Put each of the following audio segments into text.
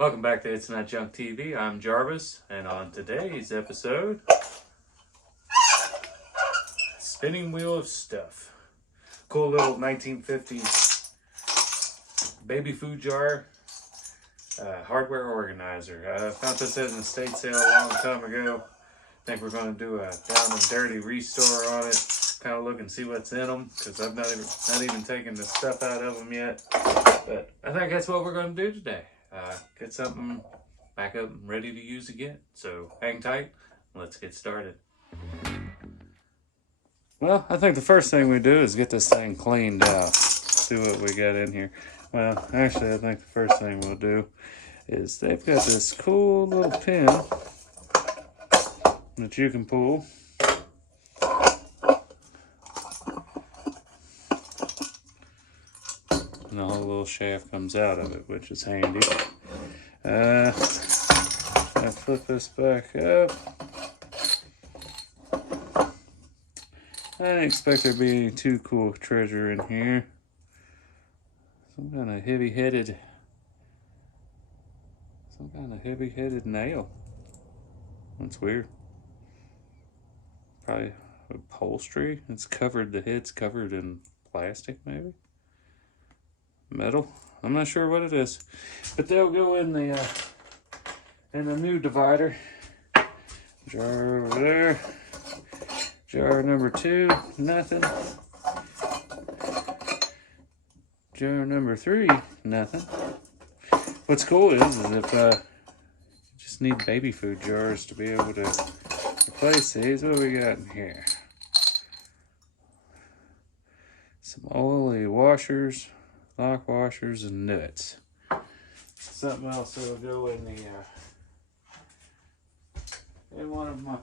Welcome back to Itsnotjunktv. I'm Jarvis, and on today's episode, spinning wheel of stuff. Cool little 1950s baby food jar, hardware organizer. I found this at an estate sale a long time ago. I think we're going to do a down and dirty restore on it. Kind of look and see what's in them, because I've not even taken the stuff out of them yet. But I think that's what we're going to do today. Get something back up and ready to use again. So hang tight, let's get started. Well, I think the first thing we do is get this thing cleaned out. See what we got in here. Well, actually, I think the first thing we'll do is they've got this cool little pin that you can pull. And the whole little shaft comes out of it, which is handy. I flip this back up. I didn't expect there to be any too cool treasure in here. Some kind of heavy-headed nail. That's weird. Probably upholstery. It's covered, the head's covered in plastic, maybe? Metal. I'm not sure what it is, but they'll go in the new divider. Jar over there. Jar number 2, nothing. Jar number 3, nothing. What's cool is if you just need baby food jars to be able to replace these. What we got in here? Some oily washers. Lock washers and nuts. Something else that'll go in the in one of my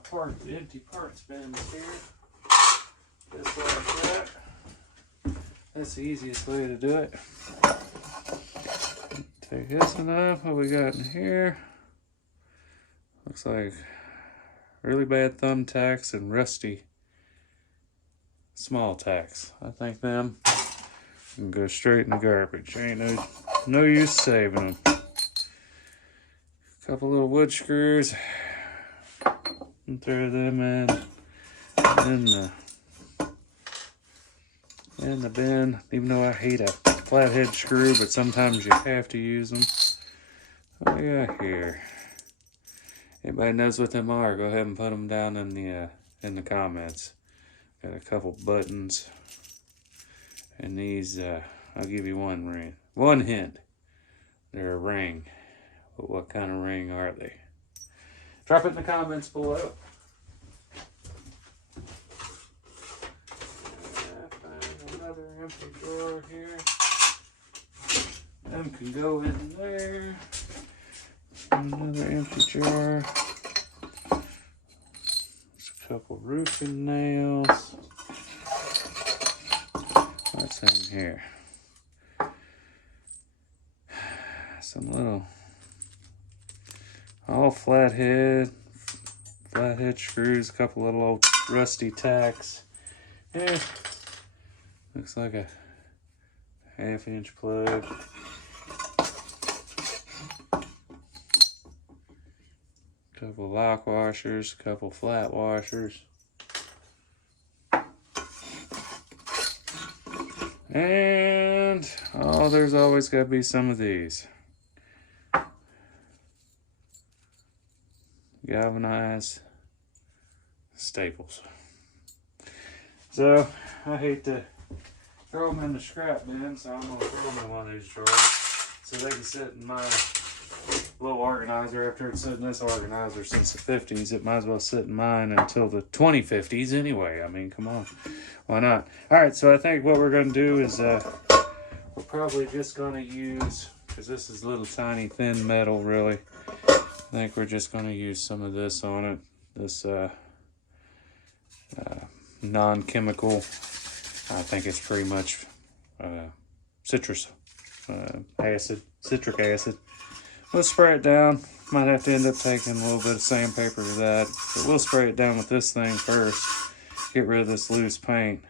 empty parts bins here. Just like that. That's the easiest way to do it. Take this one off. What we got in here? Looks like really bad thumbtacks and rusty small tacks. I think them and go straight in the garbage. Ain't no use saving them. Couple little wood screws and throw them in the bin. Even though I hate a flathead screw, but sometimes you have to use them. What we got here? Anybody knows what them are? Go ahead and put them down in the comments. Got a couple buttons. And these, I'll give you one hint. They're a ring. But what kind of ring are they? Drop it in the comments below. Find another empty drawer here. Them can go in there. Another empty jar. There's a couple roofing nails. What's in here? Some little, all flathead screws, a couple little old rusty tacks. Yeah, looks like a 1/2-inch plug. Couple lock washers, couple flat washers. And, oh, there's always got to be some of these. Galvanized staples. So, I hate to throw them in the scrap bin, so I'm going to throw them in one of these drawers so they can sit in my little organizer. After it's sitting in this organizer since the 50s, it might as well sit in mine until the 2050s anyway. I mean, come on. Why not? Alright, so I think what we're going to do is we're probably just going to use, because this is little tiny thin metal really, I think we're just going to use some of this on it. This non-chemical, I think it's pretty much citric acid. We'll spray it down. Might have to end up taking a little bit of sandpaper to that, but we'll spray it down with this thing first. Get rid of this loose paint.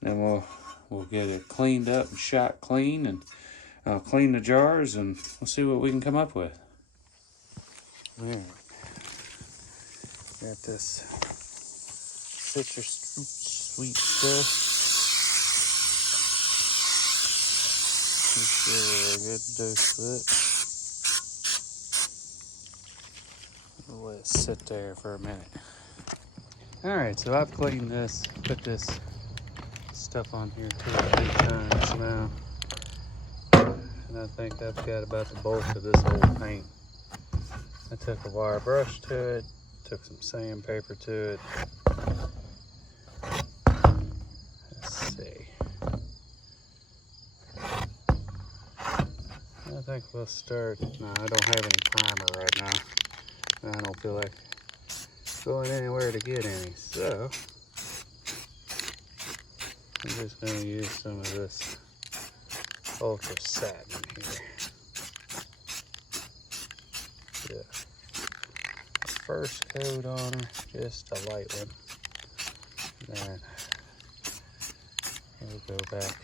Then we'll get it cleaned up and shot clean, and I'll clean the jars and we'll see what we can come up with. Alright. Got this citrus sweet stuff. Make sure we're a good dose of it. We'll let it sit there for a minute. Alright, so I've cleaned this, put this stuff on here 2 or 3 times now. And I think I've got about the bulk of this old paint. I took a wire brush to it, took some sandpaper to it. Let's see. I think we'll start. No, I don't have any primer right now. I don't feel like going anywhere to get any. So I'm just going to use some of this ultra satin here. Yeah. First coat on her, just a light one. Then we'll go back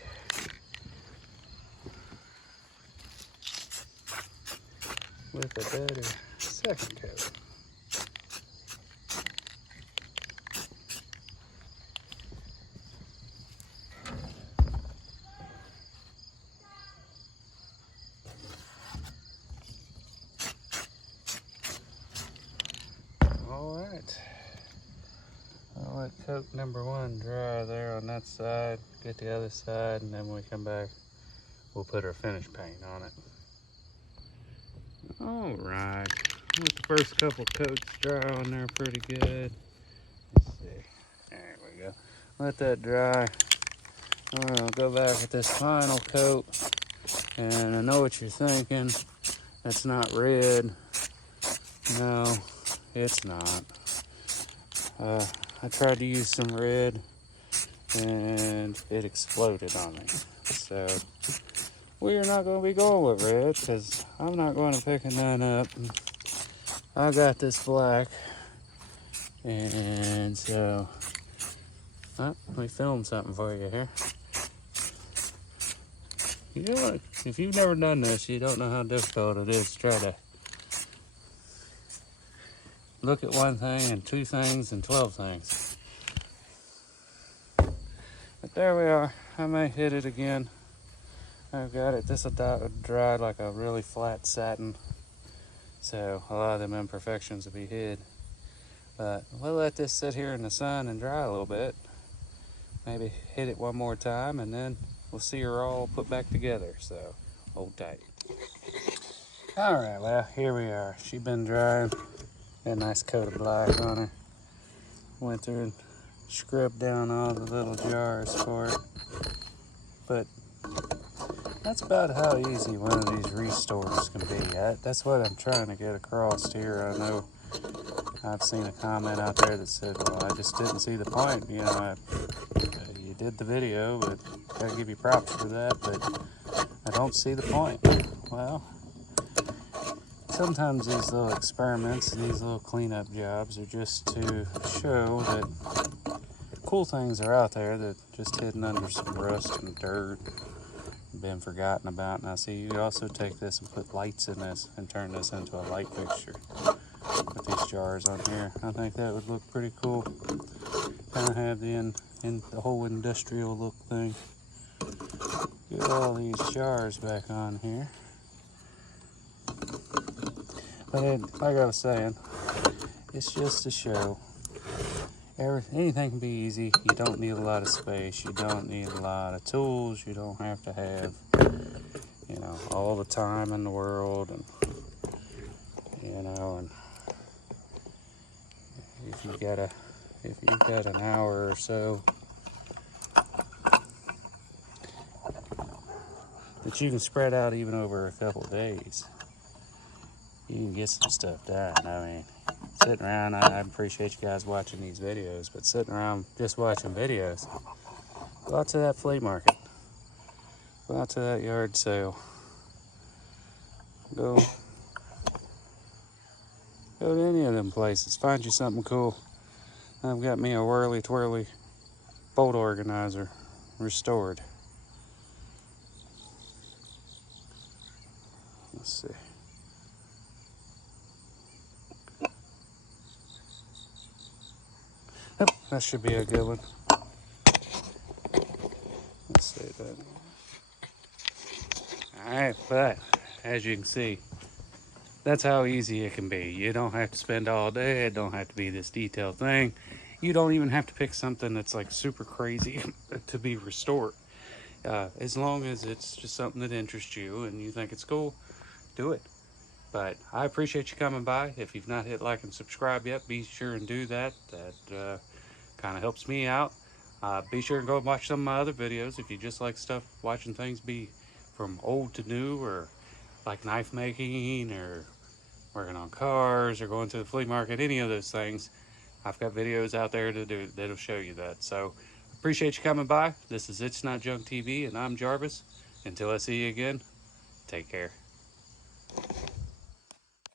with a better second coat. Alright, I'll let coat number 1 dry there on that side, get the other side, and then when we come back, we'll put our finish paint on it. Alright, let the first couple coats dry on there pretty good. Let's see, there we go. Let that dry. I'll go back with this final coat, and I know what you're thinking. It's not red. No, it's not. I tried to use some red and it exploded on me. So we are not going to be going with red because I'm not going to pick none up. I got this black, and so let me film something for you here. You know what? If you've never done this, you don't know how difficult it is to try to look at one thing and 2 things and 12 things. But there we are. I may hit it again. I've got it. This will dry like a really flat satin, so a lot of them imperfections will be hid. But we'll let this sit here in the sun and dry a little bit. Maybe hit it one more time, and then we'll see her all put back together. So hold tight. All right, well, here we are. She's been drying. Got a nice coat of black on her. Went through and scrubbed down all the little jars for it. But that's about how easy one of these restores can be. That's what I'm trying to get across here. I know I've seen a comment out there that said, well, I just didn't see the point. You know, you did the video, but gotta give you props for that, but I don't see the point. Well, sometimes these little experiments, these little cleanup jobs are just to show that cool things are out there that just hidden under some rust and dirt, been forgotten about. Now see, you also take this and put lights in this and turn this into a light fixture with these jars on here. I think that would look pretty cool. Kind of have the whole industrial look thing. Get all these jars back on here. But like I was saying, it's just a show. Anything can be easy. You don't need a lot of space. You don't need a lot of tools. You don't have to have, you know, all the time in the world. And, you know, and if you've got an hour or so that you can spread out even over a couple of days, you can get some stuff done. I mean, sitting around, I appreciate you guys watching these videos, but sitting around just watching videos, go out to that flea market, go out to that yard sale, go to any of them places, find you something cool. I've got me a Whirly Twirly bolt organizer restored. Let's see. Oh, that should be a good one. Let's see that. Alright, but as you can see, that's how easy it can be. You don't have to spend all day. It don't have to be this detailed thing. You don't even have to pick something that's like super crazy to be restored. As long as it's just something that interests you and you think it's cool, do it. But I appreciate you coming by. If you've not hit like and subscribe yet, be sure and do that. That kind of helps me out. Be sure and go watch some of my other videos if you just like stuff, watching things be from old to new, or like knife making, or working on cars, or going to the flea market, any of those things. I've got videos out there to do that'll show you that. So appreciate you coming by. This is Itsnotjunktv, and I'm Jarvis. Until I see you again, take care.